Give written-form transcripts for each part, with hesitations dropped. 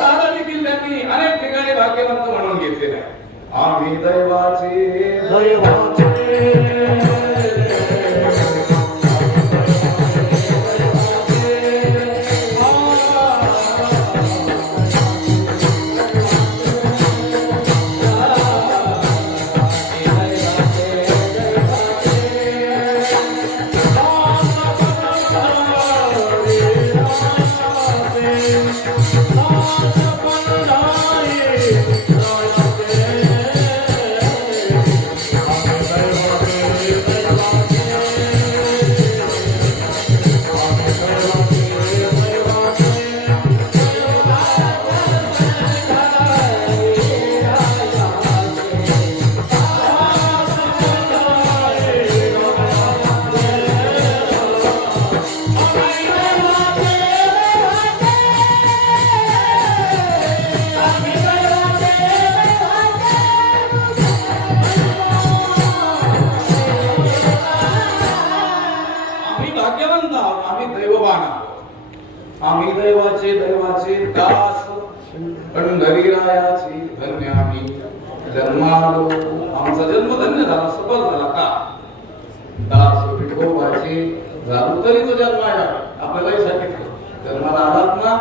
स्वतःला देखील त्यांनी अनेक ठिकाणी भाग्यवंत म्हणून घेतलेले आहे. आम्ही दैवाचे आम्ही दैवाचे दास पंढरीरायाची धन्य आम्ही जन्मालो. आमचा जन्म धन्य झाला, सफल झाला का? दास विठोबाचे झालो तरी तो जन्म आहे. आपल्यालाही सांगितलं जन्माला आलात ना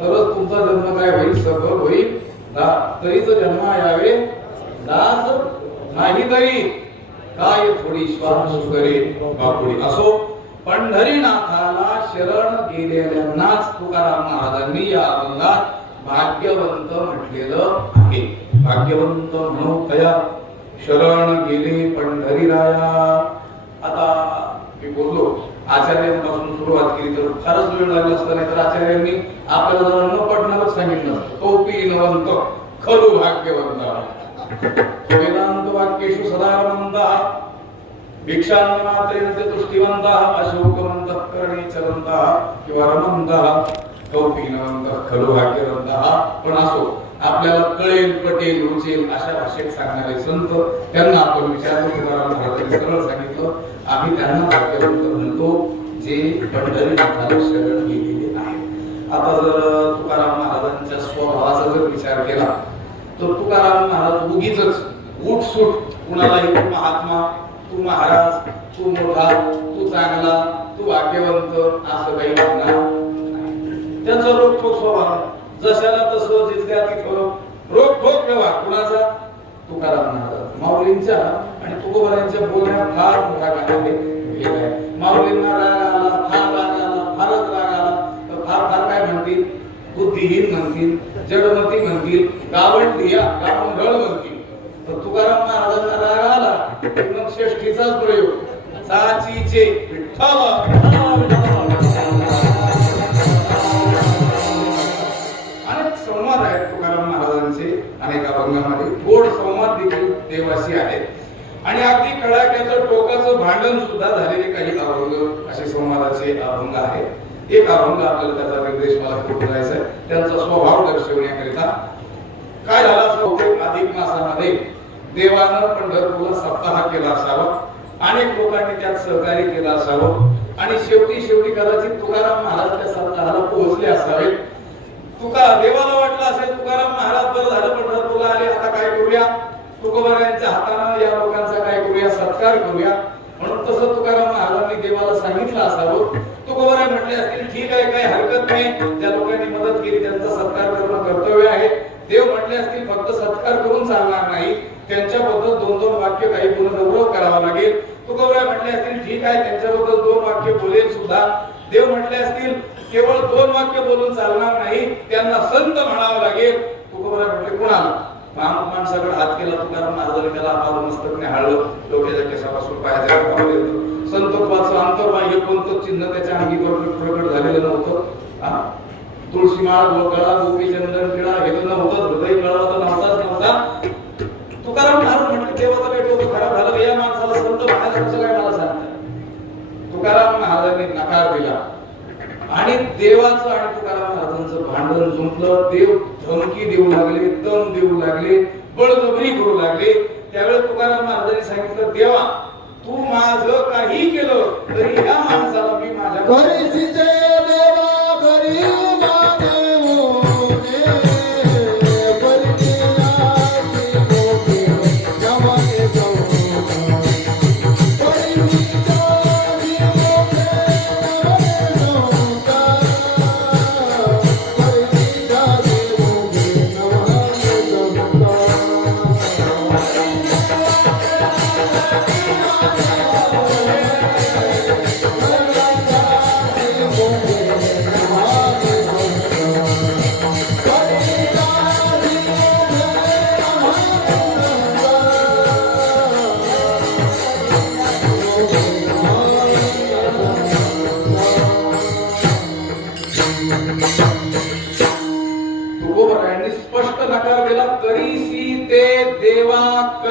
तरच तुमचा जन्म काय होईल, सफल होईल. तरी तो जन्म यावे दास नाही तरी काय थोडी श्वास करे बापुडी. असो पंढरीनाथाला शरण गेलेल्यांनाच तुकाराम महाराजांनी या अभंगात भाग्यवंत म्हटलेलं आहे. भाग्यवंत म्हणून तया शरण गेले पंढरीराया. आता मी बोललो आचार्यांपासून सुरुवात केली तर फारच वेळ लागला असता, नाही तर आचार्यांनी आपल्याला जरा न पडणारच सांगितलं. कौपी नवंत खरु भाग्यवंत वेदांत वाक्येषु सदानंद भिक्षान्नमात्रेण तुष्टिवन्तः अशोकवन्तः करणे चलन्तः किंवा रमन्तः कौपीनवन्तः खलु भाग्यवन्तः. पण असो आपल्याला कळेल पटेल रुचेल अशा भाषेत सांगणारे संत, त्यांना आपण विचारलं. तुकाराम महाराजांनी सरळ सांगितलं आम्ही त्यांना भाग्यवंत म्हणतो जे पंढरीनाथाला शरण गेलेले आहेत. आता जर तुकाराम महाराजांच्या स्वभावाचा जर विचार केला तर तुकाराम महाराज उगीच उठसूट कुणालाही महात्मा, तू महाराज, तू मोठा, तू चांगला, तू भाग्यवंत असं काही म्हणणार नाही. त्यांचा रोखोक स्वभाव, जशाला तसं जिथल्या तिथं रोखोक व्यवहार. कुणाचा? तुकाराम महाराज. माऊलींच्या आणि तुकोबारांच्या बोलण्यात फार मोठा भेद आहे. माऊलींना राग आला, फार राग आला, फारच राग आला तर फार फार काय म्हणतील? बुद्धिहीन म्हणतील, जडमती म्हणतील, गावंढिया गावंढळ म्हणतील. तर तुकाराम महाराजांना राग आला मग षष्ठीचाच प्रयोग, साचीचे विठ्ठल. अनेक संवाद आहेत तुकाराम महाराजांचे अनेक अभंगामध्ये. गोड संवाद देखील देवाशी आहेत आणि अगदी कडाक्याचं टोकाचं भांडण सुद्धा झालेले काही अभंग असे संवादाचे अभंग आहेत. एक अभंग आपल्याला त्याचा निर्देश मला करून जायचा आहे, त्यांचा स्वभाव दर्शवण्याकरिता. काय झालं असं, अधिक मासामध्ये देवानं पंढरपूरला सप्ताह केला असावा, अनेक लोकांनी त्यात सहकार्य केलं असावं आणि शेवटी कदाचित तुकाराम महाराज त्या सप्ताहाला पोहोचले असावे. देवाला वाटलं असेल तुकाराम महाराज बरं झालं पंढरपूरला आले, आता काय करूया, तुकोबारायांच्या हातानं या लोकांचा काय करूया, सत्कार करूया. म्हणून तसं तुकाराम महाराजांनी देवाला सांगितलं असावं. तुकोबाराय म्हटले असतील ठीक आहे, काही हरकत नाही, त्या लोकांनी मदत केली त्यांचा सत्कार करणं कर्तव्य आहे. देव म्हटले असतील फक्त सत्कार करून चालणार नाही, त्यांच्याबद्दल 2-2 वाक्य काही पुनर्गौरव करावा लागेल. तुकोबाराय म्हटले असतील ठीक आहे, त्यांच्याबद्दल 2 वाक्य बोलेल सुद्धा. देव म्हटले असतील केवळ 2 वाक्य बोलून चालणार नाही, त्यांना संत म्हणावं लागेल. तुकोबाराय म्हटले कोणाला? माणसाकडे हात केला तुकाराम महाराजांनी, त्याला आपलं मस्तकने हाळलं, डोक्याच्या केसापासून पायाच्या कापावर संतत्वाचं अंतर्बाह्य कोणतं चिन्ह त्याच्या अंगीवर प्रकट झालेलं नव्हतं. तुळशीमाळ, गळा, गोपी चंदन टिळा हे नव्हतं, हृदय कळवत नव्हता. तुकाराम महाराज म्हटले देवाचं काही डोकं खराब झालं, या माणसाला संत म्हणायचं काय मला सांगता. तुकाराम महाराजांनी नकार दिला आणि देवाचं आणि तुकाराम महाराजांचं भांडण जुंपलं. देव धमकी देऊ लागले, दम देऊ लागले, बळजबरी करू लागले. त्यावेळेस तुकाराम महाराजांनी सांगितलं देवा तू माझं काही केलं तरी या माणसाला मी माझ्या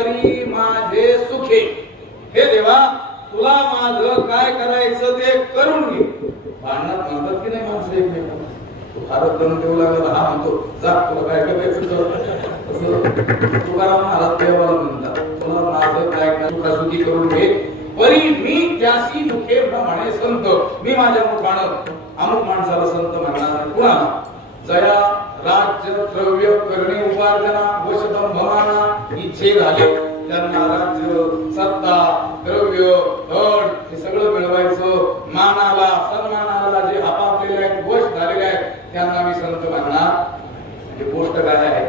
परी माझे सुखे. हे देवा, तुला माझं काय करायचं ते करून घे. भांडणात म्हणतात की नाही माणसं एकमेकांना, तू फारच करून देऊ लागला, हा म्हणतो जा तुला काय करायचं. तुकाराम महाराज देवाला म्हणतात, तुला माझं काय तुका सुखी करून घे. परी मी त्यासी मुखे म्हणे संत. मी माझ्या मुखानं अमुक माणसाला संत म्हणणार नाही. कुणाला? जया राज्य द्रव्य करणे उपार्जना वशदंभमाना इच्छे झाले, त्यांना राज्य सत्ता द्रव्य धन हे सगळं मिळवायचं, मानाला सन्मानाला जे आपापलेले आहेत वश झालेले आहेत त्यांना मी संत म्हणणार. म्हणजे गोष्ट काय आहे,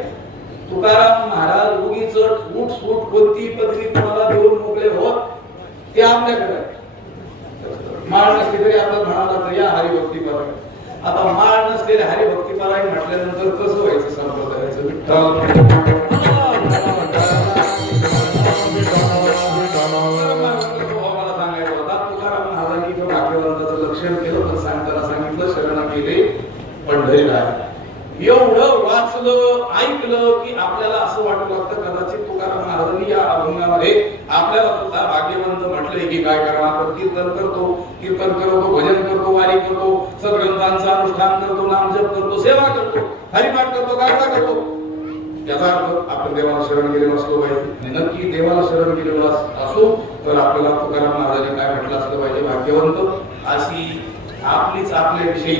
तुकाराम महाराज उगीच उठ सूट कोणती पदवी तुम्हाला देऊन मोकळे होत ते आपल्याकडे माळ नसली तरी आपण म्हणाला तर या हरिभक्ती परायण. आता माळ नसलेले हरिभक्ती परायण म्हटल्यानंतर कसं व्हायचं संप्रदायाचं? विठ्ठल लक्षण केलं पण सांगताना सांगितलं शरण केले पंढरीला. एवढं वाचलं ऐकलं की आपल्याला असं वाटू लागतं कदाचित तुकाराम महाराजांनी या अभंगामध्ये आपल्याला सुद्धा भाग्यवंत म्हटलंय की काय करणार. आपण कीर्तन करतो, भजन करतो, वारी करतो, सद्ग्रंथांचं अनुष्ठान करतो, नामजप करतो, सेवा करतो, हरिपाठ करतो, गाथा करतो. याचा अर्थ आपण देवाला शरण गेलेलो असलो पाहिजे. आणि नक्की देवाला शरण गेलेलो असो तर आपल्याला तुकाराम महाराजांनी काय म्हटलं असलं पाहिजे, भाग्यवंत. अशी आपलीच आपल्याविषयी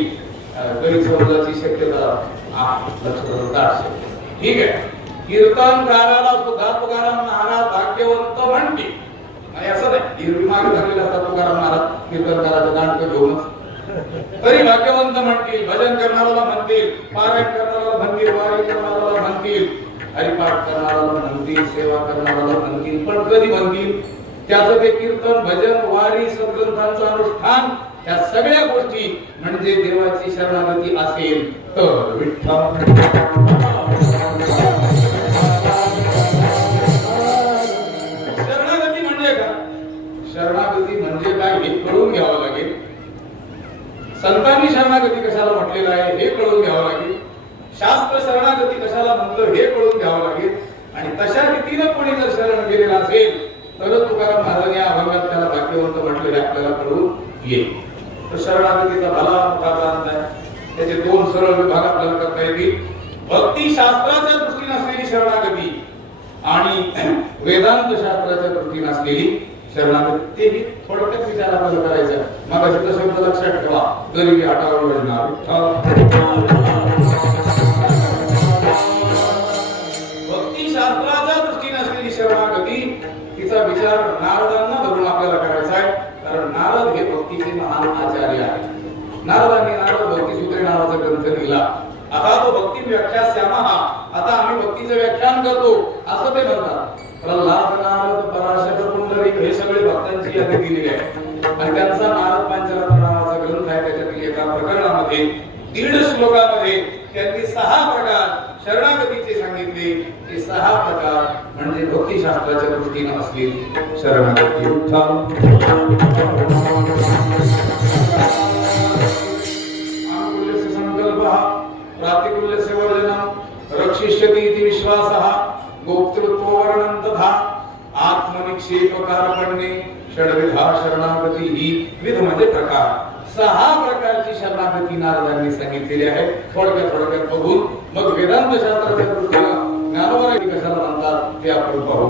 गैरसमजाची शक्यता ठीक आहे. कीर्तनकाराला सुद्धा तुकाराम महाराज भाग्यवंत म्हणते. असं नाही गिरवी मागे झालेला असता तुकाराम महाराज कीर्तनकाराचं नाटक घेऊनच तरी भाग्यवंत म्हणतील. भजन करणाऱ्याला म्हणतील, पारायण करणाऱ्याला म्हणतील, वारी करणाऱ्याला म्हणतील, हरिपाठ करणाऱ्याला म्हणतील, सेवा करणाऱ्याला म्हणतील. पण कधी म्हणतील? त्याचं ते कीर्तन, भजन, वारी, सद्ग्रंथांचं अनुष्ठान या सगळ्या गोष्टी म्हणजे देवाची शरणागती असेल तर. विठ्ठल शरणागती म्हणजे काय? शरणागती म्हणजे काय हे कळून घ्यावं लागेल. संतांनी शरणागती कशाला म्हटलेलं आहे हे कळून घ्यावं लागेल. शास्त्र शरणागती कशाला म्हटलं हे कळून घ्यावं लागेल. आणि तशा रीतीने कोणी जर शरण गेलेला असेल तर तुकाराम महाराजांनी या अभंगात त्याला भाग्यवंत म्हटलेले आपल्याला कळून येईल. तर शरणागतीचा भला मोठा प्रांत आहे. त्याचे दोन सरळ विभाग आपल्याला करता येतील. भक्ती शास्त्राच्या दृष्टीने असलेली शरणागती आणि वेदांत शास्त्राच्या दृष्टीने असलेली शरणागती. तेही थोडक्यात विचार आपल्याला करायचा. मग अशी शब्द लक्षात ठेवा, गरिबी हटावर योजना. भक्ती शास्त्राच्या दृष्टीने असलेली शरणागती तिचा विचार नारदांना धरून आपल्याला करायचा आहे. कारण नारद हे भक्तीचे महान आचार्य आहेत. नारदांनी नारद भक्तिसूत्रे नावाचा ग्रंथ लिहिला. आता तो भक्ती व्याख्या श्यामहा, आता आम्ही भक्तीचे व्याख्यान करतो असं ते म्हणतात. प्रल्हाद, नारद, पराशर, पुंडरीक हे सगळे भक्तांची यादी दिलेली आहे. आणि त्यांचा नारद पंचरत्न नावाचा ग्रंथ आहे. त्याच्यातील एका प्रकरणामध्ये 1.5 श्लोकामध्ये त्यांनी 6 प्रकार शरणागतीचे सांगितले. ते 6 प्रकार म्हणजे भक्तिशास्त्राच्या दृष्टीने असलेली शरणागती. प्रातिकूल्यस्य वर्जनम रक्षिष्यति इति विश्वासः गोप्तृत्व वर्णन तथा आत्मनिक्षेप कार्पण्ये षड्विधा शरणागती ही विध म्हणजे प्रकार. 6 प्रकारची शरणागती नारदांनी सांगितलेली आहे. थोडक्यात बघून मग वेदांत शास्त्राच्या दृष्टीने ज्ञानोबा कशाला म्हणतात ते आपण पाहू.